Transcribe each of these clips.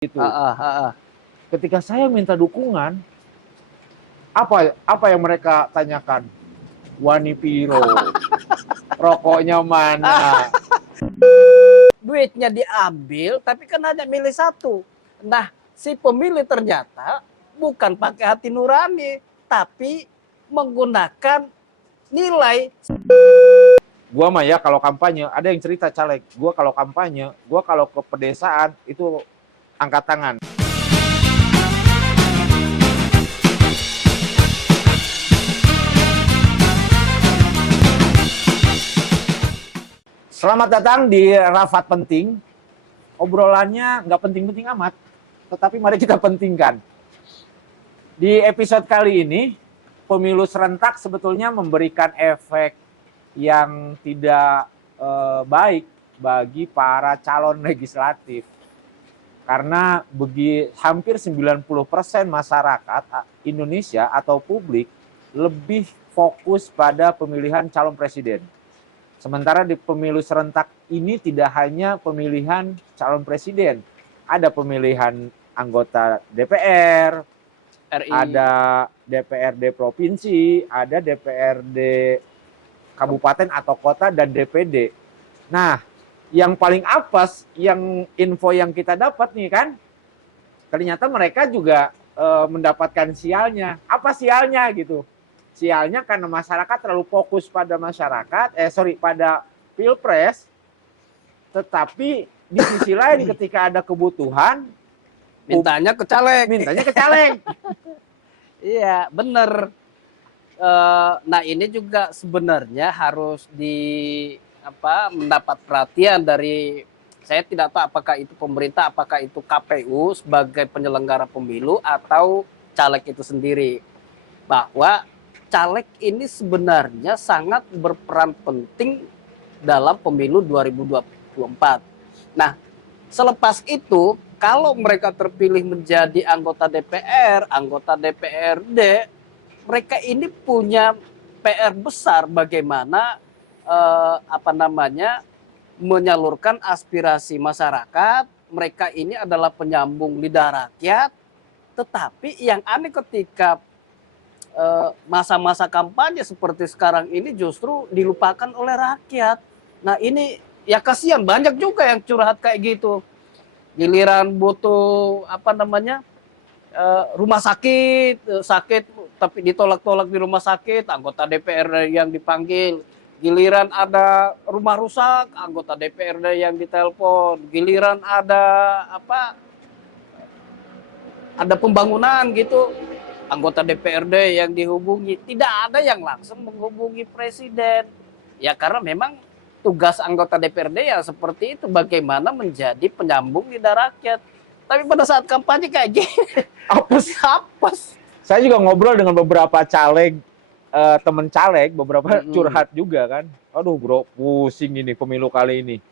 Gitu. Heeh. Ketika saya minta dukungan, apa yang mereka tanyakan? Wani Piro, rokoknya mana? Duitnya diambil, tapi kan hanya milih satu. Nah, si pemilih ternyata bukan pakai hati nurani, tapi menggunakan nilai. Gua mah ya kalau kampanye, ada yang cerita caleg, gua kalau kampanye, gua kalau ke pedesaan itu angkat tangan. Selamat datang di Rapat Penting. Obrolannya nggak penting-penting amat, tetapi mari kita pentingkan. Di episode kali ini, pemilu serentak sebetulnya memberikan efek yang tidak baik bagi para calon legislatif. Karena hampir 90% masyarakat Indonesia atau publik lebih fokus pada pemilihan calon presiden. Sementara di pemilu serentak ini tidak hanya pemilihan calon presiden, ada pemilihan anggota DPR, RI. ada DPRD provinsi, ada DPRD kabupaten atau kota, dan DPD. Nah, yang paling apes, info yang kita dapat nih kan, ternyata mereka juga mendapatkan sialnya. Apa sialnya gitu? Sialnya karena masyarakat terlalu fokus pada pada pilpres, tetapi di sisi lain ketika ada kebutuhan, Mintanya ke caleg. Iya, bener. Nah, ini juga sebenarnya harus mendapat perhatian dari, saya tidak tahu apakah itu pemerintah, apakah itu KPU sebagai penyelenggara pemilu atau caleg itu sendiri, bahwa caleg ini sebenarnya sangat berperan penting dalam pemilu 2024. Nah, selepas itu, kalau mereka terpilih menjadi anggota DPR, anggota DPRD, mereka ini punya PR besar bagaimana menyalurkan aspirasi masyarakat. Mereka ini adalah penyambung lidah rakyat. Tetapi yang aneh ketika masa-masa kampanye seperti sekarang ini justru dilupakan oleh rakyat. Nah, ini ya kasihan, banyak juga yang curhat kayak gitu. Giliran butuh rumah sakit tapi ditolak-tolak di rumah sakit, anggota DPR yang dipanggil. Giliran ada rumah rusak, anggota DPRD yang ditelepon. Giliran ada pembangunan gitu, anggota DPRD yang dihubungi. Tidak ada yang langsung menghubungi presiden. Ya karena memang tugas anggota DPRD ya seperti itu, bagaimana menjadi penyambung lidah rakyat. Tapi pada saat kampanye kayak gini, apes. Saya juga ngobrol dengan beberapa caleg, temen caleg, beberapa curhat juga kan. Aduh bro, pusing ini pemilu kali ini.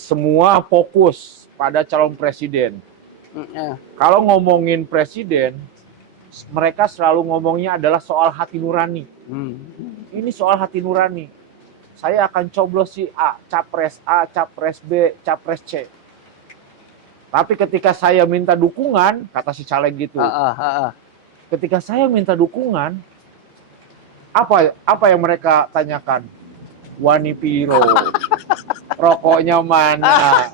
Semua fokus pada calon presiden. Kalau ngomongin presiden, mereka selalu ngomongnya adalah soal hati nurani. Ini soal hati nurani. Saya akan coblos si A, capres B, capres C. Tapi ketika saya minta dukungan, kata si caleg gitu. Ketika saya minta dukungan, apa yang mereka tanyakan? Wani Piro, rokoknya mana?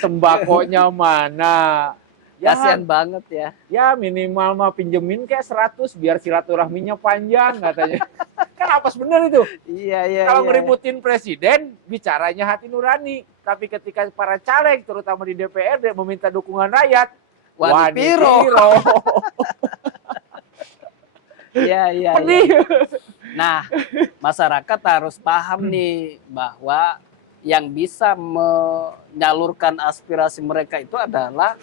Sembakonya mana? Kasian banget ya. Ya minimal mah pinjemin kayak 100 biar silaturahminya panjang katanya. Kan apes bener itu. Iya. Kalau ngeributin presiden, bicaranya hati nurani. Tapi ketika para caleg, terutama di DPRD, meminta dukungan rakyat, Wani Piro. Iya. Nah, masyarakat harus paham nih bahwa yang bisa menyalurkan aspirasi mereka itu adalah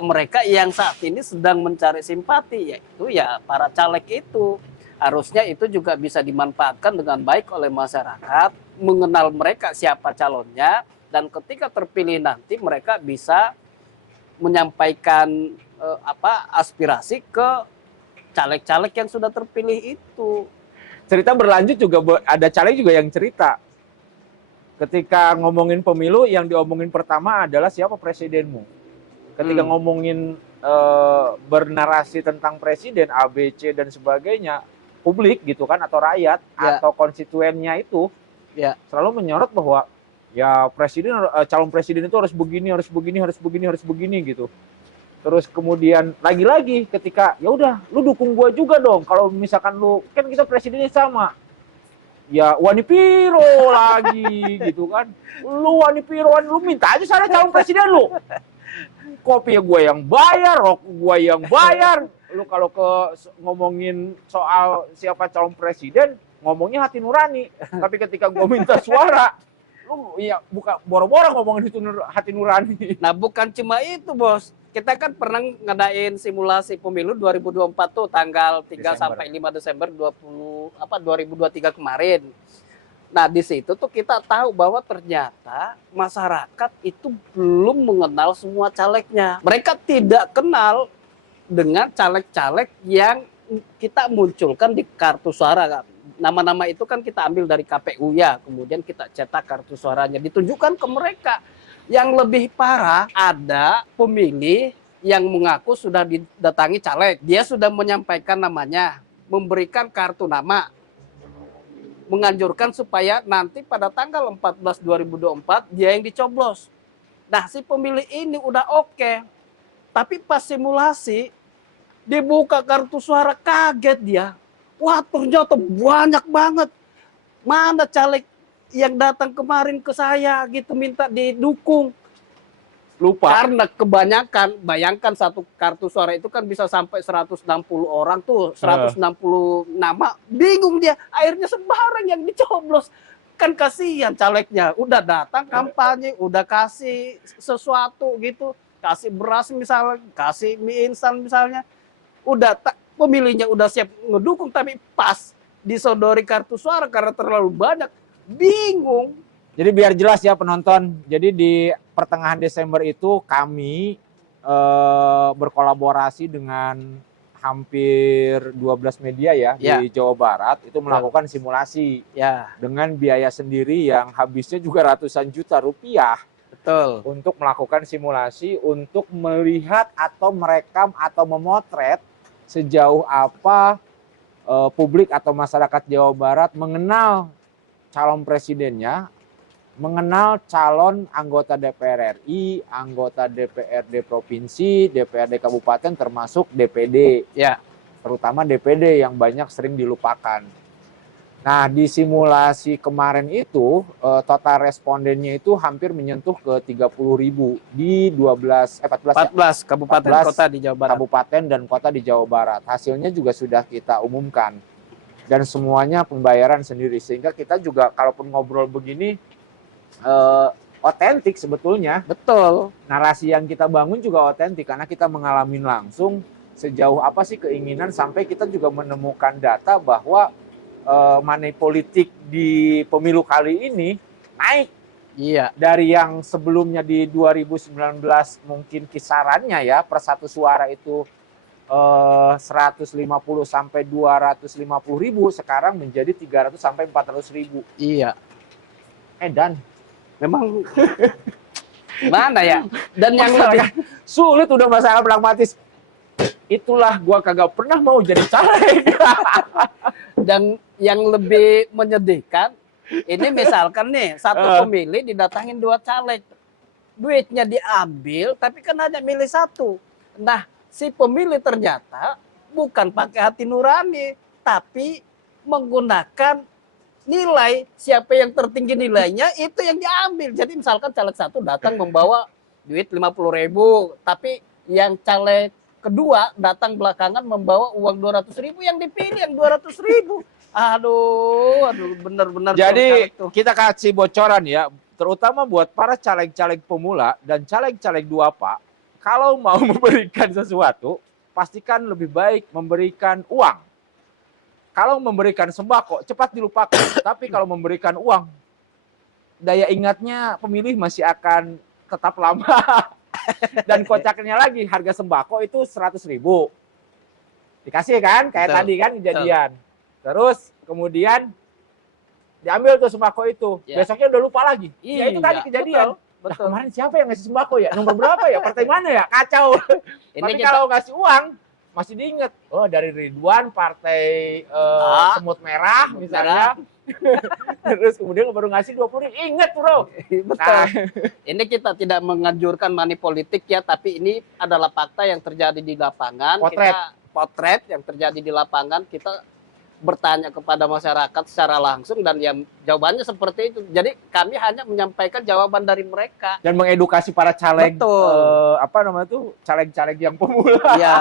mereka yang saat ini sedang mencari simpati, yaitu ya para caleg itu. Harusnya itu juga bisa dimanfaatkan dengan baik oleh masyarakat, mengenal mereka siapa calonnya, dan ketika terpilih nanti mereka bisa menyampaikan aspirasi ke caleg-caleg yang sudah terpilih itu. Cerita berlanjut juga, ada caleg juga yang cerita. Ketika ngomongin pemilu, yang diomongin pertama adalah siapa presidenmu. Ketika ngomongin bernarasi tentang presiden A, B, C dan sebagainya, publik gitu kan atau rakyat atau konstituennya itu selalu menyorot bahwa ya presiden calon presiden itu harus begini, harus begini, harus begini, harus begini gitu. Terus kemudian lagi-lagi ketika ya udah lu dukung gua juga dong kalau misalkan lu kan kita presidennya sama. Ya Wani Piro lagi gitu kan. Lu Wani Piro, lu minta aja sana calon presiden lu. Kopi gue yang bayar, rokok gue yang bayar. Lu kalau ngomongin soal siapa calon presiden, ngomongnya hati nurani. Tapi ketika gue minta suara, lu ya buka boro-boro ngomongin itu hati nurani. Nah, bukan cuma itu, Bos. Kita kan pernah ngadain simulasi pemilu 2024 tuh tanggal 3 sampai 5 Desember 2023 kemarin. Nah, di situ tuh kita tahu bahwa ternyata masyarakat itu belum mengenal semua calegnya. Mereka tidak kenal dengan caleg-caleg yang kita munculkan di kartu suara. Nama-nama itu kan kita ambil dari KPU ya, kemudian kita cetak kartu suaranya, ditunjukkan ke mereka. Yang lebih parah, ada pemilih yang mengaku sudah didatangi caleg. Dia sudah menyampaikan namanya, memberikan kartu nama, menganjurkan supaya nanti pada tanggal 14 2024 dia yang dicoblos. Nah, si pemilih ini udah oke. Tapi pas simulasi, dibuka kartu suara, kaget dia. Wah, ternyata banyak banget. Mana caleg yang datang kemarin ke saya gitu minta didukung. Lupa. Karena kebanyakan, bayangkan satu kartu suara itu kan bisa sampai 160 orang tuh, 160 nama. Bingung dia, akhirnya sembarang yang dicoblos. Kan kasihan calegnya, udah datang kampanye, udah kasih sesuatu gitu, kasih beras misalnya, kasih mie instan misalnya. Udah pemilihnya udah siap ngedukung, tapi pas disodori kartu suara karena terlalu banyak, bingung. Jadi biar jelas ya penonton, jadi di pertengahan Desember itu kami berkolaborasi dengan hampir 12 media ya di Jawa Barat itu melakukan simulasi dengan biaya sendiri yang habisnya juga ratusan juta rupiah. Betul. Untuk melakukan simulasi untuk melihat atau merekam atau memotret sejauh apa publik atau masyarakat Jawa Barat mengenal calon presidennya, mengenal calon anggota DPR RI, anggota DPRD provinsi, DPRD kabupaten termasuk DPD. Ya, terutama DPD yang banyak sering dilupakan. Nah, di simulasi kemarin itu total respondennya itu hampir menyentuh ke 30.000 di 14 kabupaten kota di Jawa Barat. Kabupaten dan kota di Jawa Barat. Hasilnya juga sudah kita umumkan. Dan semuanya pembayaran sendiri, sehingga kita juga kalaupun ngobrol begini otentik sebetulnya. Betul. Narasi yang kita bangun juga otentik karena kita mengalami langsung sejauh apa sih keinginan, sampai kita juga menemukan data bahwa money politik di pemilu kali ini naik. Iya. Dari yang sebelumnya di 2019 mungkin kisarannya ya per satu suara itu 150 sampai 250 ribu, sekarang menjadi 300 sampai 400 ribu. Iya. Dan memang mana ya? Dan yang lebih sulit udah masalah pragmatis. Itulah gua kagak pernah mau jadi caleg. Dan yang lebih menyedihkan, ini misalkan nih satu pemilih didatangin 2 caleg, duitnya diambil, tapi kan hanya milih 1. Nah, si pemilih ternyata bukan pakai hati nurani, tapi menggunakan nilai, siapa yang tertinggi nilainya itu yang diambil. Jadi misalkan caleg 1 datang membawa duit 50.000, tapi yang caleg kedua datang belakangan membawa uang 200.000, yang dipilih yang 200.000. Aduh, benar-benar. Jadi kita kasih bocoran ya, terutama buat para caleg-caleg pemula dan caleg-caleg duapak, kalau mau memberikan sesuatu, pastikan lebih baik memberikan uang. Kalau memberikan sembako, cepat dilupakan. Tapi kalau memberikan uang, daya ingatnya pemilih masih akan tetap lama. Dan kocaknya lagi, harga sembako itu 100.000. Dikasih kan, kayak tadi kan kejadian. Terus kemudian diambil tuh sembako itu. Ya. Besoknya udah lupa lagi. Ya itu tadi Iya, kejadian. Nah, betul. kemarin siapa yang ngasih sembako ya? Nomor berapa ya? Partai mana ya? Kacau. Ini Tapi kita kalau ngasih uang masih diinget. Oh, dari Ridwan Partai Semut Merah Semut misalnya. Terus kemudian baru ngasih 20.000. Ingat, Bro. betul. Nah, Ini kita tidak menganjurkan money politik ya, tapi ini adalah fakta yang terjadi di lapangan. Potret. Kita potret yang terjadi di lapangan, kita bertanya kepada masyarakat secara langsung dan yang jawabannya seperti itu. Jadi kami hanya menyampaikan jawaban dari mereka. dan mengedukasi para caleg Betul. apa namanya tuh? Caleg-caleg yang pemula. Ya.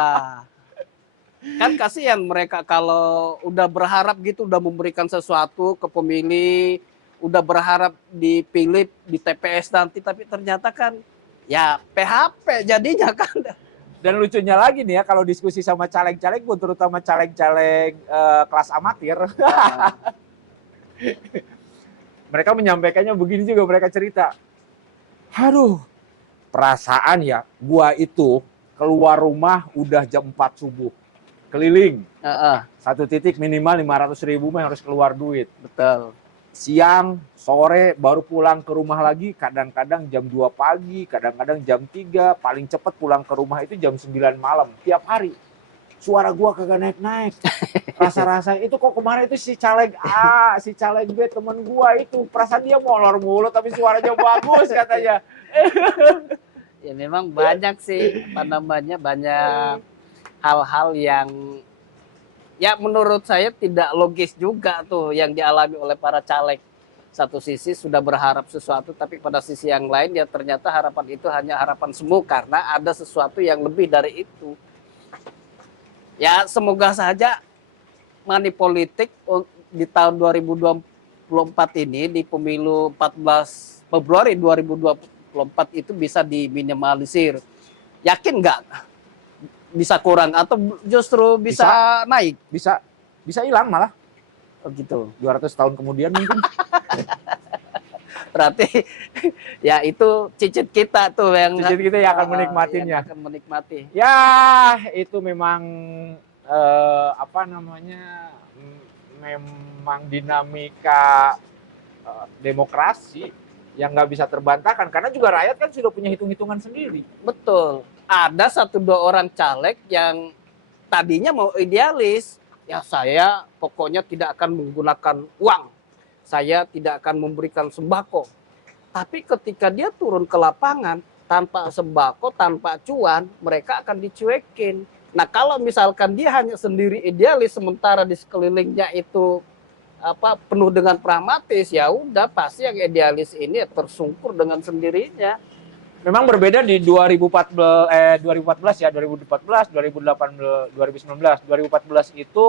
Kan kasihan mereka kalau udah berharap gitu, udah memberikan sesuatu ke pemilih, udah berharap dipilih di TPS nanti, tapi ternyata kan ya PHP jadinya kan. Dan lucunya lagi nih ya, kalau diskusi sama caleg-caleg, terutama caleg-caleg kelas amatir, mereka menyampaikannya begini juga, mereka cerita. Aduh, perasaan ya, gua itu keluar rumah udah jam 4 subuh. Keliling, satu titik minimal 500.000 mah harus keluar duit. Betul. Siang, sore, baru pulang ke rumah lagi, kadang-kadang jam 2 pagi, kadang-kadang jam 3, paling cepat pulang ke rumah itu jam 9 malam, tiap hari. Suara gua kagak naik-naik. Rasa-rasa itu kok kemarin itu si caleg A, si caleg B temen gua itu, perasaan dia molor mulu tapi suaranya bagus katanya. Ya memang banyak sih, apa namanya, banyak hal-hal yang ya menurut saya tidak logis juga tuh yang dialami oleh para caleg. Satu sisi sudah berharap sesuatu, tapi pada sisi yang lain ya ternyata harapan itu hanya harapan semu karena ada sesuatu yang lebih dari itu. Ya semoga saja money politik di tahun 2024 ini, di pemilu 14 Februari 2024 itu bisa diminimalisir. Yakin nggak bisa kurang atau justru bisa naik? Bisa hilang malah. Oh gitu. 200 tahun kemudian mungkin. Berarti ya itu cicit kita tuh yang Cicit kita yang akan menikmatinya. yang akan menikmati. Ya, itu memang apa namanya? Memang dinamika demokrasi yang nggak bisa terbantahkan karena juga rakyat kan sudah punya hitung-hitungan sendiri. Betul. Ada 1-2 orang caleg yang tadinya mau idealis, ya saya pokoknya tidak akan menggunakan uang, saya tidak akan memberikan sembako. Tapi ketika dia turun ke lapangan tanpa sembako, tanpa cuan, mereka akan dicuekin. Nah kalau misalkan dia hanya sendiri idealis sementara di sekelilingnya itu penuh dengan pragmatis, ya udah pasti yang idealis ini tersungkur dengan sendirinya. Memang berbeda di 2014 ya, 2014, 2018, 2019. 2014 itu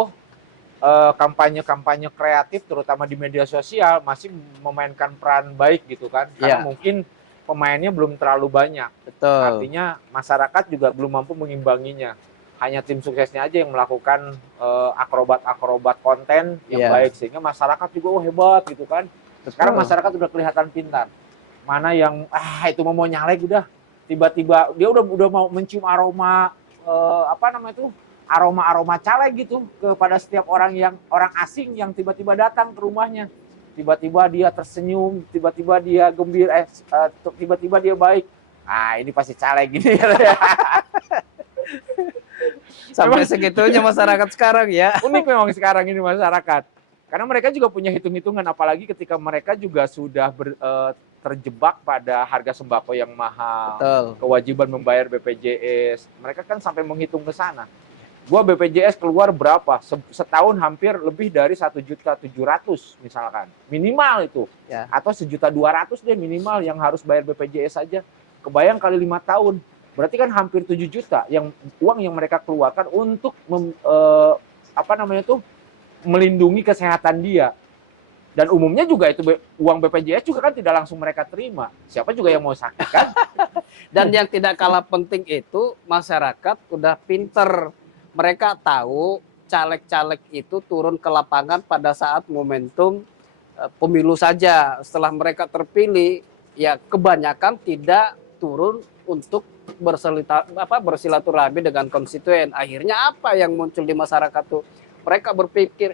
kampanye-kampanye kreatif terutama di media sosial masih memainkan peran baik gitu kan. Karena mungkin pemainnya belum terlalu banyak. Betul. Artinya masyarakat juga belum mampu mengimbanginya. Hanya tim suksesnya aja yang melakukan akrobat-akrobat konten yang baik sehingga masyarakat juga hebat gitu kan. Sekarang masyarakat udah kelihatan pintar. Mana yang itu mau nyalek udah tiba-tiba dia udah mau mencium aroma aroma caleg gitu kepada setiap orang asing yang tiba-tiba datang ke rumahnya. Tiba-tiba dia tersenyum, tiba-tiba dia gembira, tiba-tiba dia baik. Ini pasti caleg gini ya. Sampai segitunya masyarakat sekarang ya. Unik memang sekarang ini masyarakat. Karena mereka juga punya hitung-hitungan, apalagi ketika mereka juga sudah terjebak pada harga sembako yang mahal, kewajiban membayar BPJS. Mereka kan sampai menghitung ke sana. Gua BPJS keluar berapa? Setahun hampir lebih dari 1.700.000 misalkan. Minimal itu. Ya. Atau 1.200.000 deh minimal yang harus bayar BPJS saja. Kebayang kali 5 tahun. Berarti kan hampir 7 juta yang uang yang mereka keluarkan untuk melindungi kesehatan dia. Dan umumnya juga itu uang BPJS juga kan tidak langsung mereka terima. Siapa juga yang mau sakit kan? Dan yang tidak kalah penting itu masyarakat udah pinter. Mereka tahu caleg-caleg itu turun ke lapangan pada saat momentum pemilu saja. Setelah mereka terpilih, ya kebanyakan tidak turun untuk bersilaturahmi dengan konstituen. Akhirnya apa yang muncul di masyarakat tuh? Mereka berpikir,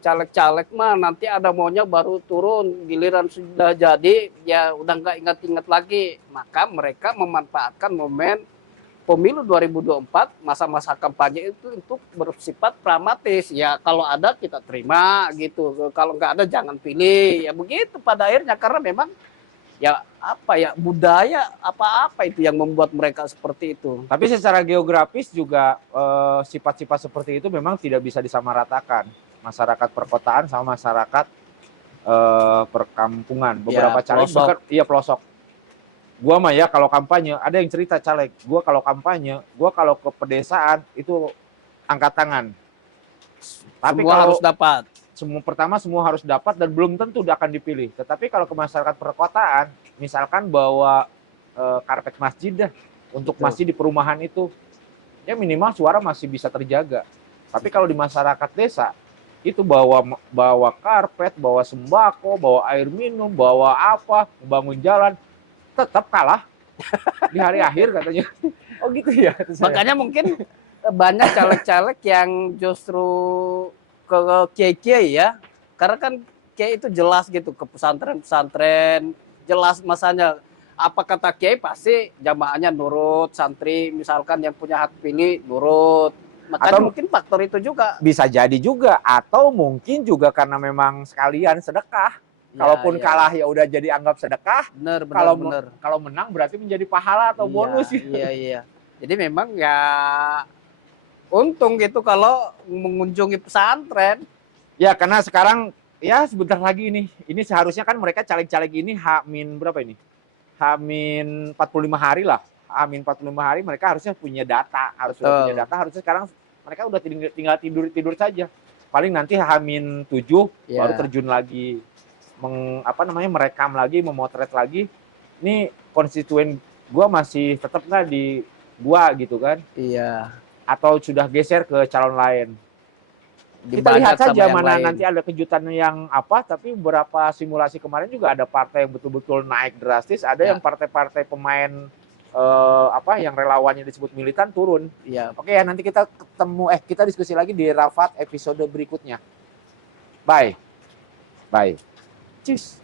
caleg-caleg mah nanti ada maunya baru turun, giliran sudah jadi ya udah nggak ingat-ingat lagi. Maka mereka memanfaatkan momen pemilu 2024, masa-masa kampanye itu untuk bersifat pragmatis. Ya kalau ada kita terima gitu, kalau nggak ada jangan pilih. Ya begitu pada akhirnya, karena memang ya apa ya, budaya apa-apa itu yang membuat mereka seperti itu. Tapi secara geografis juga sifat-sifat seperti itu memang tidak bisa disamaratakan. Masyarakat perkotaan sama masyarakat perkampungan. Beberapa Ya, caleg pelosok. iya pelosok. Gua mah ya kalau kampanye, ada yang cerita caleg, gua kalau kampanye, gua kalau ke pedesaan itu angkat tangan. Tapi Semua kalau harus dapat. semua harus dapat dan belum tentu akan dipilih. Tetapi kalau ke masyarakat perkotaan, misalkan bawa karpet masjid dah untuk Betul. masjid di perumahan itu, ya minimal suara masih bisa terjaga. Tapi kalau di masyarakat desa itu bawa karpet, bawa sembako, bawa air minum, bawa apa, membangun jalan, tetap kalah di hari akhir katanya. Oh gitu ya. Makanya mungkin banyak caleg-caleg yang justru ke kiai-kiai ya. Karena kan kiai itu jelas gitu ke pesantren-pesantren, jelas masanya apa kata kiai pasti jamaahnya nurut, santri misalkan yang punya hak pilih nurut. Makanya Atau mungkin faktor itu juga. bisa jadi juga, atau mungkin juga karena memang sekalian sedekah. Kalaupun kalah ya udah jadi anggap sedekah. Bener, bener, Kalau bener. kalau menang berarti menjadi pahala atau bonus. Iya, iya. Jadi memang ya untung gitu kalau mengunjungi pesantren. Ya karena sekarang ya sebentar lagi ini. Ini seharusnya kan mereka caleg-caleg ini H-min berapa ini? H-min 45 hari lah. H-min 45 hari mereka harusnya punya data, sudah punya data. Harusnya sekarang mereka udah tinggal tidur saja. Paling nanti H-min 7 Ya. baru terjun lagi merekam lagi, memotret lagi. Ini konstituen gua masih tetap nggak di gua gitu kan? Iya. Atau sudah geser ke calon lain. Kita lihat saja mana nanti ada kejutan yang apa, tapi beberapa simulasi kemarin juga ada partai yang betul-betul naik drastis, ada yang partai-partai pemain yang relawannya disebut militan turun. Iya. Oke ya, nanti kita kita diskusi lagi di Rafat episode berikutnya. Bye. Bye. Cheers.